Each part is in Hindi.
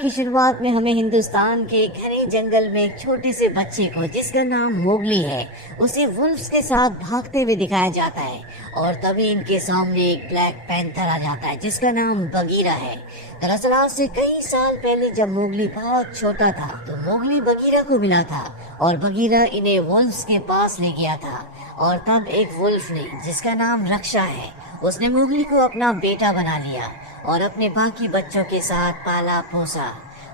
की शुरुआत में हमें हिंदुस्तान के घने जंगल में एक छोटे से बच्चे को, जिसका नाम मोगली है, उसे वुल्फ्स के साथ भागते हुए दिखाया जाता है। और तभी इनके सामने एक ब्लैक पैंथर आ जाता है जिसका नाम बगीरा है। दरअसल आज से कई साल पहले जब मोगली बहुत छोटा था तो मोगली बगीरा को मिला था और बगीरा इन्हें वुल्फ्स के पास ले गया था। और तब एक वुल्फ ने, जिसका नाम रक्षा है, उसने मोगली को अपना बेटा बना लिया और अपने बाकी बच्चों के साथ पाला पोसा।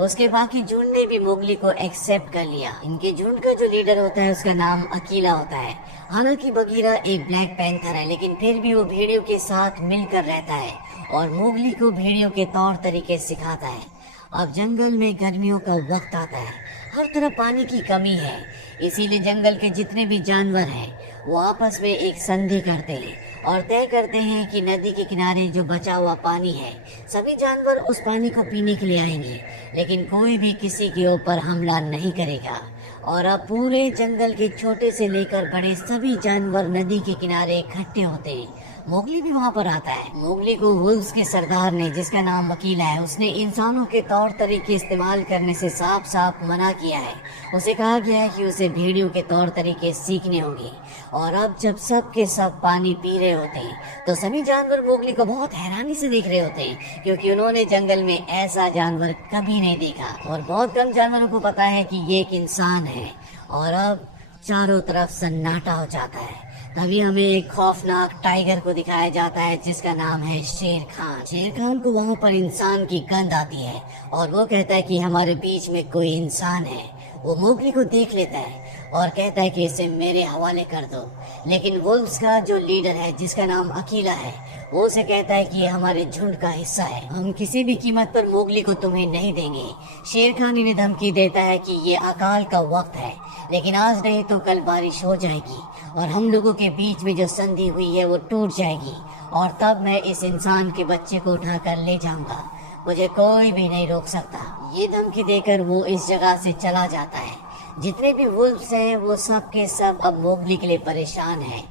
उसके बाकी झुंड ने भी मोगली को एक्सेप्ट कर लिया। इनके झुंड का जो लीडर होता है उसका नाम अकीला होता है। हालांकि बगीरा एक ब्लैक पैंथर है, लेकिन फिर भी वो भेड़ियों के साथ मिलकर रहता है और मोगली को भेड़ियों के तौर तरीके सिखाता है। अब जंगल में गर्मियों का वक्त आता है, हर तरफ पानी की कमी है, इसीलिए जंगल के जितने भी जानवर हैं वो आपस में एक संधि करते हैं और तय करते हैं कि नदी के किनारे जो बचा हुआ पानी है, सभी जानवर उस पानी को पीने के लिए आएंगे, लेकिन कोई भी किसी के ऊपर हमला नहीं करेगा। और अब पूरे जंगल के छोटे से लेकर बड़े सभी जानवर नदी के किनारे इकट्ठे होते हैं। मोगली भी वहाँ पर आता है। मोगली को वुल्फ्स के सरदार ने, जिसका नाम अकीला है, उसने इंसानों के तौर तरीके इस्तेमाल करने से साफ साफ मना किया है। उसे कहा गया है कि उसे भेड़ियों के तौर तरीके सीखने होंगे। और अब जब सब के सब पानी पी रहे होते हैं तो सभी जानवर मोगली को बहुत हैरानी से देख रहे होते हैं, क्योंकि उन्होंने जंगल में ऐसा जानवर कभी नहीं देखा और बहुत कम जानवरों को पता है कि ये एक इंसान है। और अब चारों तरफ सन्नाटा हो जाता है। तभी हमें एक खौफनाक टाइगर को दिखाया जाता है जिसका नाम है शेर खान। शेर खान को वहाँ पर इंसान की गंध आती है और वो कहता है कि हमारे बीच में कोई इंसान है। वो मोगली को देख लेता है और कहता है कि इसे मेरे हवाले कर दो, लेकिन वुल्फ्स का जो लीडर है, जिसका नाम अकीला है, वो उसे कहता है कि ये हमारे झुंड का हिस्सा है, हम किसी भी कीमत पर मोगली को तुम्हें नहीं देंगे। शेर खान इन्हें धमकी देता है कि ये अकाल का वक्त है, लेकिन आज नहीं तो कल बारिश हो जाएगी और हम लोगों के बीच में जो संधि हुई है वो टूट जाएगी और तब मैं इस इंसान के बच्चे को उठाकर ले जाऊंगा, मुझे कोई भी नहीं रोक सकता। ये धमकी देकर वो इस जगह से चला जाता है। जितने भी वुल्फ्स हैं वो सब के सब अब मोगली के लिए परेशान हैं।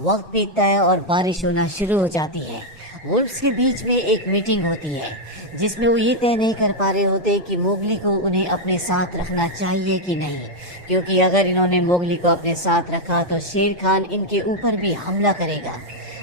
वक्त बीतता है और बारिश होना शुरू हो जाती है। वुल्फ्स के बीच में एक मीटिंग होती है जिसमें वो ये तय नहीं कर पा रहे होते कि मोगली को उन्हें अपने साथ रखना चाहिए कि नहीं, क्योंकि अगर इन्होंने मोगली को अपने साथ रखा तो शेर खान इनके ऊपर भी हमला करेगा।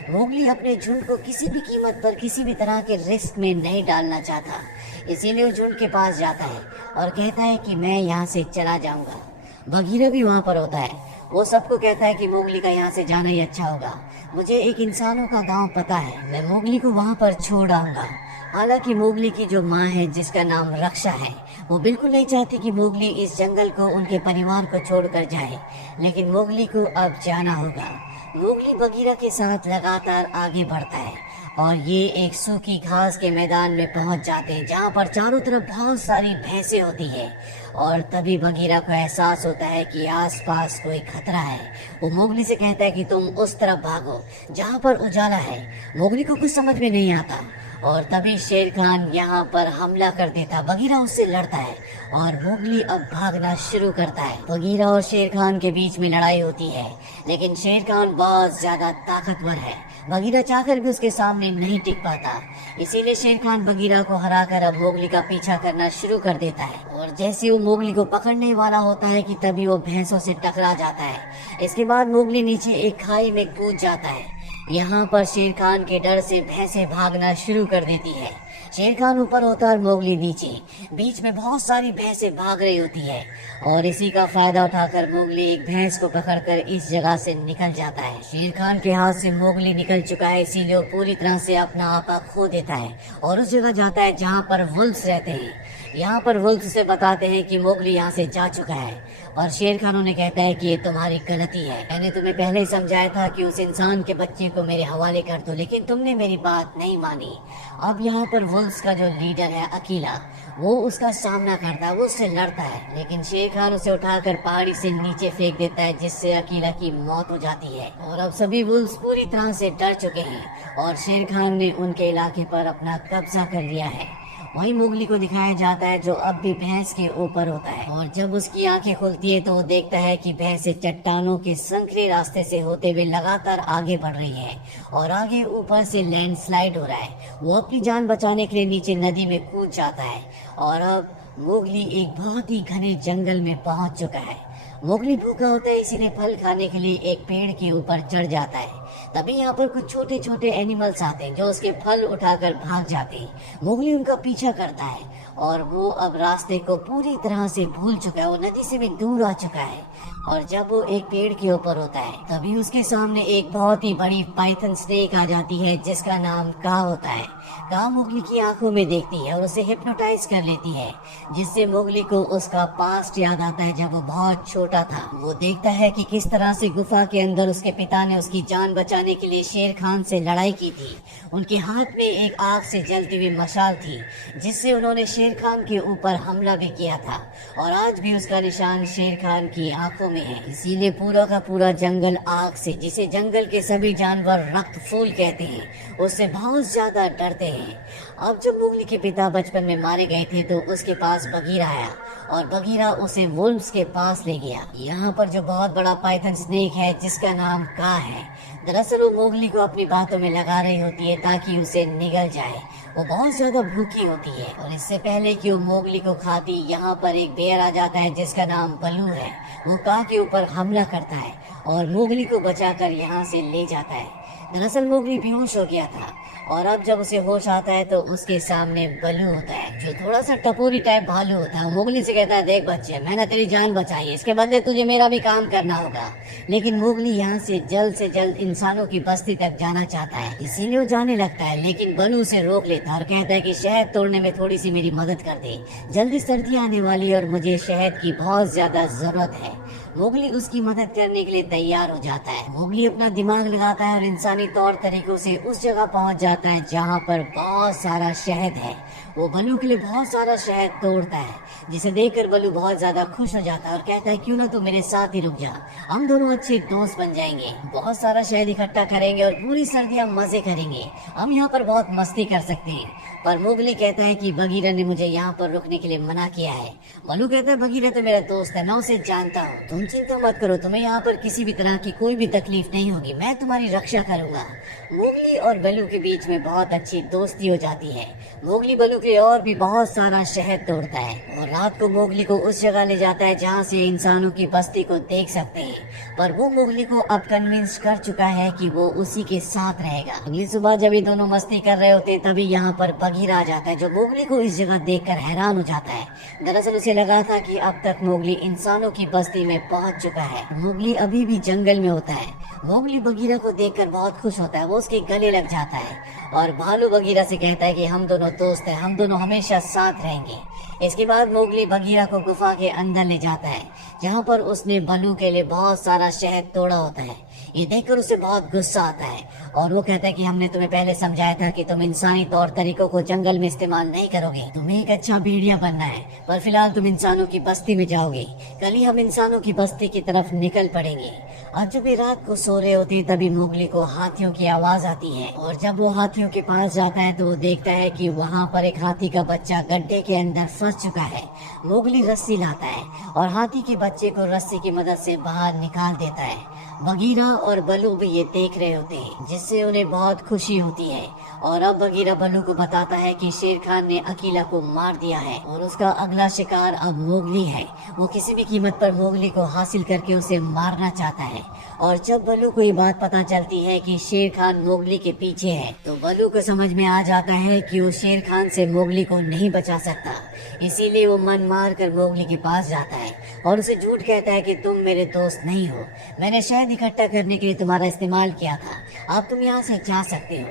मोगली अपने झुंड को किसी भी कीमत पर किसी भी तरह के रिस्क में नहीं डालना चाहता, इसीलिए वो झुंड के पास जाता है और कहता है कि मैं यहाँ से चला जाऊँगा। बगीरा भी वहाँ पर होता है। वो सबको कहता है कि मोगली का यहाँ से जाना ही अच्छा होगा। मुझे एक इंसानों का गांव पता है, मैं मोगली को वहाँ पर छोड़ आऊँगा। हालांकि मोगली की जो माँ है, जिसका नाम रक्षा है, वो बिल्कुल नहीं चाहती कि मोगली इस जंगल को, उनके परिवार को छोड़कर जाए, लेकिन मोगली को अब जाना होगा। मोगली बगीरा के साथ लगातार आगे बढ़ता है और ये एक सूखी घास के मैदान में पहुंच जाते हैं जहां पर चारों तरफ बहुत सारी भैंसें होती है। और तभी बगीरा को एहसास होता है कि आसपास कोई खतरा है। वो मोगली से कहता है कि तुम उस तरफ भागो जहां पर उजाला है। मोगली को कुछ समझ में नहीं आता और तभी शेर खान यहाँ पर हमला कर देता। बगीरा उससे लड़ता है और मोगली अब भागना शुरू करता है। बगीरा और शेर खान के बीच में लड़ाई होती है, लेकिन शेर खान बहुत ज्यादा ताकतवर है। बगीरा चाहकर भी उसके सामने नहीं टिक पाता, इसीलिए शेर खान बगीरा को हराकर अब मोगली का पीछा करना शुरू कर देता है। और जैसे वो मोगली को पकड़ने वाला होता है कि तभी वो भैंसों से टकरा जाता है। इसके बाद मोगली नीचे एक खाई में कूद जाता है। यहाँ पर शेर खान के डर से भैंसें भागना शुरू कर देती है। शेर खान ऊपर होता है और मोगली नीचे। बीच में बहुत सारी भैंसें भाग रही होती है और इसी का फायदा उठाकर मोगली एक भैंस को पकड़कर इस जगह से निकल जाता है। शेर खान के हाथ से मोगली निकल चुका है, इसीलिए वो पूरी तरह से अपना आपा खो देता है और उस जगह जाता है जहाँ पर वुल्फ्स रहते हैं। यहाँ पर वुल्फ्स से बताते हैं कि मोगली यहाँ से जा चुका है और शेर खान उन्हें कहता है कि ये तुम्हारी गलती है। मैंने तुम्हें पहले ही समझाया था कि उस इंसान के बच्चे को मेरे हवाले कर दो, लेकिन तुमने मेरी बात नहीं मानी। अब यहाँ पर वुल्फ्स का जो लीडर है अकीला, वो उसका सामना करता है, वो उससे लड़ता है, लेकिन शेर खान उसे उठाकर पहाड़ी से नीचे फेंक देता है, जिससे अकीला की मौत हो जाती है। और अब सभी वुल्फ्स पूरी तरह से डर चुके हैं और शेर खान ने उनके इलाके पर अपना कब्जा कर लिया है वही मोगली को दिखाया जाता है जो अब भी भैंस के ऊपर होता है। और जब उसकी आंखें खुलती है तो वो देखता है कि भैंस चट्टानों के संकरे रास्ते से होते हुए लगातार आगे बढ़ रही है और आगे ऊपर से लैंडस्लाइड हो रहा है। वो अपनी जान बचाने के लिए नीचे नदी में कूद जाता है और अब मोगली एक बहुत ही घने जंगल में पहुंच चुका है। मोगली भूखा होता है, इसीलिए फल खाने के लिए एक पेड़ के ऊपर चढ़ जाता है। तभी यहाँ पर कुछ छोटे छोटे एनिमल्स आते हैं जो उसके फल उठाकर भाग जाते हैं। मोगली उनका पीछा करता है और वो अब रास्ते को पूरी तरह से भूल चुका है। वो नदी से भी दूर आ चुका है और जब वो एक पेड़ के ऊपर होता है तभी उसके सामने एक बहुत ही बड़ी पाइथन स्नेक आ जाती है जिसका नाम का होता है। का मोगली की आंखों में देखती है और उसे हिप्नोटाइज कर लेती है, जिससे मोगली को उसका पास्ट याद आता है जब वो बहुत छोटा था। वो देखता है कि किस तरह से गुफा के अंदर उसके पिता ने उसकी जान बचाने के लिए शेर खान से लड़ाई की थी। उनके हाथ में एक आग से जलती हुई मशाल थी जिससे उन्होंने शेर खान के ऊपर हमला भी किया था और आज भी उसका निशान शेर खान की आंखों में है। इसीलिए पूरा का पूरा जंगल आग से, जिसे जंगल के सभी जानवर रक्त फूल कहते हैं, उससे बहुत ज्यादा डरते हैं। अब जब मोगली के पिता बचपन में मारे गए थे तो उसके पास बगीरा आया और बगीरा उसे वुल्व्स के पास ले गया। यहाँ पर जो बहुत बड़ा पाइथन स्नेक है जिसका नाम का है, दरअसल वो मोगली को अपनी बातों में लगा रही होती है ताकि उसे निगल जाए। वो बहुत ज्यादा भूखी होती है और इससे पहले कि वो मोगली को खाती, यहाँ पर एक बेर आ जाता है जिसका नाम बलू है। वो का के ऊपर हमला करता है और मोगली को बचाकर यहाँ से ले जाता है। दरअसल मोगली बेहोश हो गया था और अब जब उसे होश आता है तो उसके सामने बलू होता है जो थोड़ा सा टपोरी टाइप भालू होता है। मोगली से कहता है, देख बच्चे, मैंने तेरी जान बचाई है, इसके बदले तुझे मेरा भी काम करना होगा। लेकिन मोगली यहाँ से जल्द इंसानों की बस्ती तक जाना चाहता है, इसीलिए वो जाने लगता है। लेकिन बलू उसे रोक लेता है और कहता है कि शहद तोड़ने में थोड़ी सी मेरी मदद कर दे, जल्दी सर्दियाँ आने वाली है और मुझे शहद की बहुत ज्यादा जरूरत है। मोगली उसकी मदद करने के लिए तैयार हो जाता है। मोगली अपना दिमाग लगाता है और इंसानी तौर तरीकों से उस जगह पहुंच जाता है जहां पर बहुत सारा शहद है। वो बलू के लिए बहुत सारा शहद तोड़ता है, जिसे देखकर बलू बहुत ज्यादा खुश हो जाता है और कहता है, क्यों ना तू मेरे साथ ही रुक जा, हम दोनों अच्छे दोस्त बन जाएंगे। बहुत सारा शहद इकट्ठा करेंगे और पूरी सर्दियां मजे करेंगे। हम यहाँ पर बहुत मस्ती कर सकते हैं। पर मोगली कहता है कि बगीरा ने मुझे यहाँ पर रुकने के लिए मना किया है। बलू कहता है, बगीरा तो मेरा दोस्त है, मैं उसे जानता हूँ, तुम चिंता मत करो, तुम्हें यहाँ पर किसी भी तरह की कोई भी तकलीफ नहीं होगी, मैं तुम्हारी रक्षा करूंगा। मोगली और बलू के बीच में बहुत अच्छी दोस्ती हो जाती है। मोगली बलू के और भी बहुत सारा शहद तोड़ता है और रात को मोगली को उस जगह ले जाता है जहाँ से इंसानों की बस्ती को देख सकते हैं। पर वो मोगली को अब कन्विंस कर चुका है कि वो उसी के साथ रहेगा। अगली सुबह जब ये दोनों मस्ती कर रहे होते तभी यहाँ पर बगीरा आ जाता है जो मोगली को इस जगह देखकर हैरान हो जाता है। दरअसल उसे लगा था कि अब तक मोगली इंसानों की बस्ती में पहुंच चुका है। मोगली अभी भी जंगल में होता है। मोगली बगीरा को देखकर बहुत खुश होता है, वो उसके गले लग जाता है और भालू बगीरा से कहता है कि हम दोनों दोस्त हैं, हम दोनों हमेशा साथ रहेंगे। इसके बाद मोगली बगीरा को गुफा के अंदर ले जाता है जहाँ पर उसने बलू के लिए बहुत सारा शहद तोड़ा होता है। ये देखकर उसे बहुत गुस्सा आता है और वो कहता है कि हमने तुम्हें पहले समझाया था कि तुम इंसानी तौर तरीकों को जंगल में इस्तेमाल नहीं करोगे, तुम्हें एक अच्छा भेड़िया बनना है, पर फिलहाल तुम इंसानों की बस्ती में जाओगे। कल ही हम इंसानों की बस्ती की तरफ निकल पड़ेंगे। आज जब ये रात को सो रहे होते तभी मोगली को हाथियों की आवाज आती है और जब वो हाथियों के पास जाता है तो वो देखता है कि वहाँ पर एक हाथी का बच्चा गड्ढे के अंदर फंस चुका है। मोगली रस्सी लाता है और हाथी के बच्चे को रस्सी की मदद से बाहर निकाल देता है। बगीरा और बलू भी ये देख रहे होते हैं, जिससे उन्हें बहुत खुशी होती है। और अब बगीरा बलू को बताता है कि शेर खान ने अकीला को मार दिया है और उसका अगला शिकार अब मोगली है। वो किसी भी कीमत पर मोगली को हासिल करके उसे मारना चाहता है। और जब बलू को ये बात पता चलती है कि शेर खान मोगली के पीछे है तो बलू को समझ में आ जाता है कि वो शेर खान से मोगली को नहीं बचा सकता। इसीलिए वो मन मार कर मोगली के पास जाता है और उसे झूठ कहता है कि तुम मेरे दोस्त नहीं हो, मैंने शहद इकट्ठा करने के लिए तुम्हारा इस्तेमाल किया था, अब तुम यहाँ से जा सकते हो।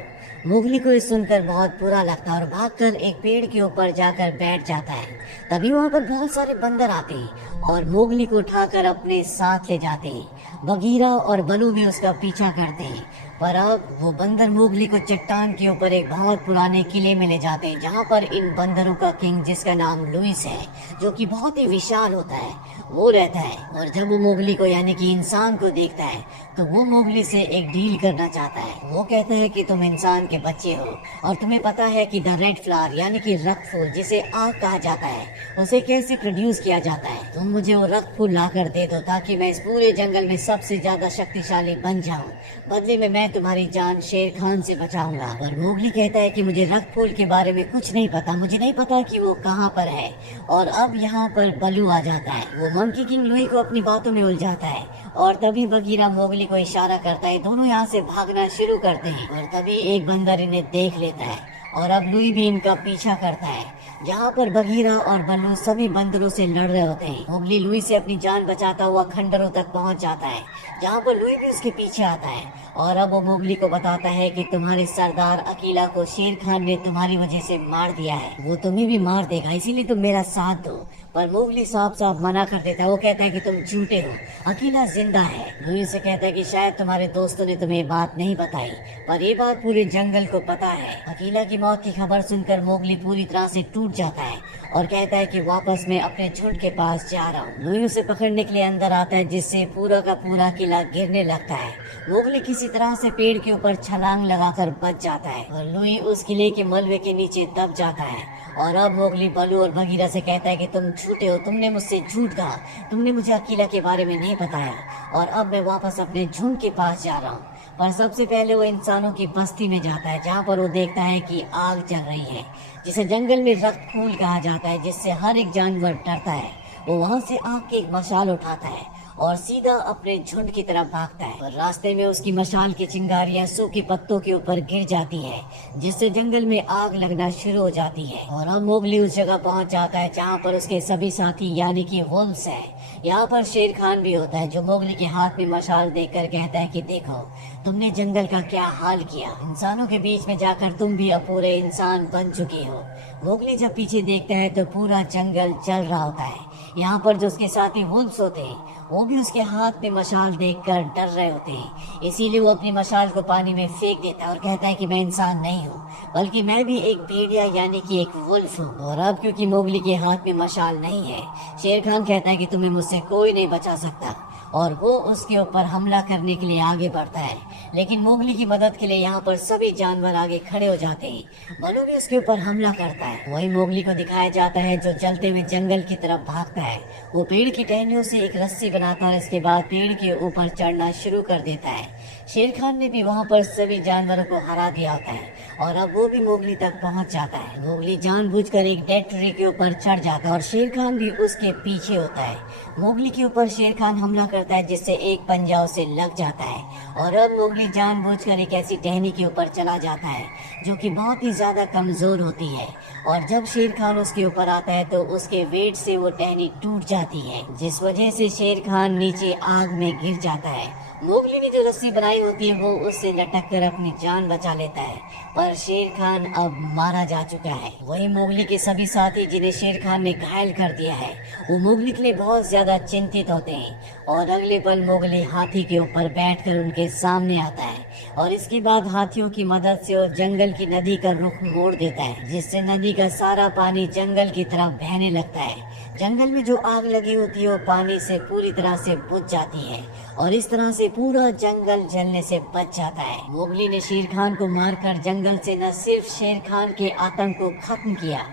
मोगली को ये सुनकर बहुत बुरा लगता है और भागकर एक पेड़ के ऊपर जाकर बैठ जाता है। तभी वहाँ पर बहुत सारे बंदर आते हैं और मोगली को उठाकर अपने साथ ले जाते हैं। बगीरा और बलू भी उसका पीछा करते हैं पर अब वो बंदर मोगली को चट्टान के ऊपर एक बहुत पुराने किले में ले जाते हैं, जहाँ पर इन बंदरों का किंग, जिसका नाम लुइस है, जो कि बहुत ही विशाल होता है, वो रहता है। और जब वो मोगली को यानी कि इंसान को देखता है तो वो मोगली से एक डील करना चाहता है। वो कहता है कि तुम इंसान के बच्चे हो और तुम्हें पता है कि द रेड फ्लावर यानी कि रक्त फूल, जिसे आग कहा जाता है, उसे कैसे प्रोड्यूस किया जाता है। तुम मुझे वो रक्त फूल ला कर दे दो ताकि मैं इस पूरे जंगल में सबसे ज्यादा शक्तिशाली बन जाऊं। बदले में मैं तुम्हारी जान शेर खान से बचाऊंगा। पर मोगली कहता है कि मुझे रक्त फूल के बारे में कुछ नहीं पता, मुझे नहीं पता कि वो कहाँ पर है। और अब यहाँ पर बलू आ जाता है। वो मंकी किंग लुई को अपनी बातों में उलझाता है और तभी बगीरा मोगली को इशारा करता है। दोनों यहाँ से भागना शुरू करते हैं और तभी एक बंदर इन्हें देख लेता है और अब लुई भी इनका पीछा करता है। जहाँ पर बगीरा और बल्लू सभी बंदरों से लड़ रहे होते हैं, मोगली लुई से अपनी जान बचाता हुआ खंडरों तक पहुँच जाता है, जहाँ पर लुई भी उसके पीछे आता है। और अब वो मोगली को बताता है कि तुम्हारे सरदार अकीला को शेर खान ने तुम्हारी वजह से मार दिया है, वो तुम्हें भी मार देगा, इसीलिए तुम मेरा साथ दो। पर मोगली साफ साफ मना कर देता है। वो कहता है कि तुम झूठे हो, अकीला जिंदा है। लुई से कहता है कि शायद तुम्हारे दोस्तों ने तुम्हें बात नहीं बताई, पर ये बात पूरे जंगल को पता है। अकीला की मौत की खबर सुनकर मोगली पूरी तरह से टूट जाता है और कहता है कि वापस मैं अपने झुंड के पास जा रहा हूँ। लुई उसे पकड़ने के लिए अंदर आता है, जिससे पूरा का पूरा किला गिरने लगता है। मोगली किसी तरह से पेड़ के ऊपर छलांग लगाकर बच जाता है और लुई उस किले के मलबे के नीचे दब जाता है। और अब मोगली बलू और बगीरा से कहता है कि तुम झूठे हो, तुमने मुझसे झूठ कहा, तुमने मुझे अकीला के बारे में नहीं बताया और अब मैं वापस अपने झुंड के पास जा रहा हूँ। पर सबसे पहले वो इंसानों की बस्ती में जाता है, जहाँ पर वो देखता है कि आग जल रही है, जिसे जंगल में रक्त फूल कहा जाता है, जिससे हर एक जानवर डरता है। वो वहाँ से आग की एक मशाल उठाता है और सीधा अपने झुंड की तरफ भागता है। और रास्ते में उसकी मशाल की चिंगारियां सूखे पत्तों के ऊपर गिर जाती है, जिससे जंगल में आग लगना शुरू हो जाती है। और अब मोगली उस जगह पहुंच जाता है जहां पर उसके सभी साथी यानी कि वुल्व्स हैं। यहाँ पर शेर खान भी होता है, जो मोगली के हाथ में मशाल देखकर कहता है कि देखो तुमने जंगल का क्या हाल किया, इंसानों के बीच में जाकर तुम भी अब पूरे इंसान बन चुकी हो। मोगली जब पीछे देखता है तो पूरा जंगल जल रहा होता है। यहाँ पर जो उसके साथी वुल्व्स होते हैं वो भी उसके हाथ में मशाल देखकर डर रहे होते हैं, इसीलिए वो अपनी मशाल को पानी में फेंक देता है और कहता है कि मैं इंसान नहीं हूँ, बल्कि मैं भी एक भेड़िया यानी कि एक वुल्फ हूँ। और अब क्योंकि मोगली के हाथ में मशाल नहीं है, शेर खान कहता है कि तुम्हें मुझसे कोई नहीं बचा सकता और वो उसके ऊपर हमला करने के लिए आगे बढ़ता है। लेकिन मोगली की मदद के लिए यहाँ पर सभी जानवर आगे खड़े हो जाते हैं। बलू भी उसके ऊपर हमला करता है। वही मोगली को दिखाया जाता है जो चलते हुए जंगल की तरफ भागता है। वो पेड़ की टहनियों से एक रस्सी बनाता है और इसके बाद पेड़ के ऊपर चढ़ना शुरू कर देता है। शेर खान ने भी वहाँ पर सभी जानवरों को हरा दिया होता है और अब वो भी मोगली तक पहुँच जाता है। मोगली जानबूझकर एक डेड ट्री के ऊपर चढ़ जाता है और शेर खान भी उसके पीछे होता है। मोगली के ऊपर शेर खान हमला करता है, जिससे एक पंजा उसे लग जाता है और अब मोगली जानबूझकर एक ऐसी टहनी के ऊपर चला जाता है जो कि बहुत ही ज्यादा कमजोर होती है। और जब शेर खान उसके ऊपर आता है तो उसके वेट से वो टहनी टूट जाती है, जिस वजह से शेर खान नीचे आग में गिर जाता है। मोगली ने जो रस्सी बनाई होती है वो उससे लटक कर अपनी जान बचा लेता है, पर शेर खान अब मारा जा चुका है। वही मोगली के सभी साथी जिन्हें शेर खान ने घायल कर दिया है, वो मोगली के लिए बहुत ज्यादा चिंतित होते हैं। और अगले पल मोगली हाथी के ऊपर बैठकर उनके सामने आता है और इसके बाद हाथियों की मदद से वो जंगल की नदी का रुख मोड़ देता है, जिससे नदी का सारा पानी जंगल की तरफ बहने लगता है। जंगल में जो आग लगी होती है वो पानी से पूरी तरह से बुझ जाती है और इस तरह से पूरा जंगल जलने से बच जाता है। मोगली ने शेर खान को मारकर जंगल से न सिर्फ शेर खान के आतंक को खत्म किया,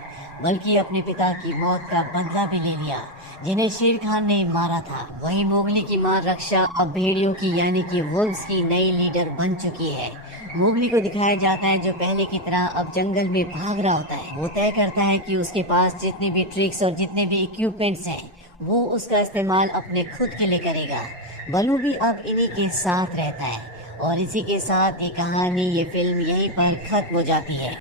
बल्कि अपने पिता की मौत का बदला भी ले लिया, जिन्हें शेर खान ने मारा था। वही मोगली की मां रक्षा अब भेड़ियों की यानी कि वुल्व्स की नई लीडर बन चुकी है। मोगली को दिखाया जाता है जो पहले की तरह अब जंगल में भाग रहा होता है। वो तय करता है कि उसके पास जितने भी ट्रिक्स और जितने भी इक्विपमेंट्स हैं वो उसका इस्तेमाल अपने खुद के लिए करेगा। बलू भी अब इन्हीं के साथ रहता है और इसी के साथ ये कहानी, ये फिल्म यहीं पर खत्म हो जाती है।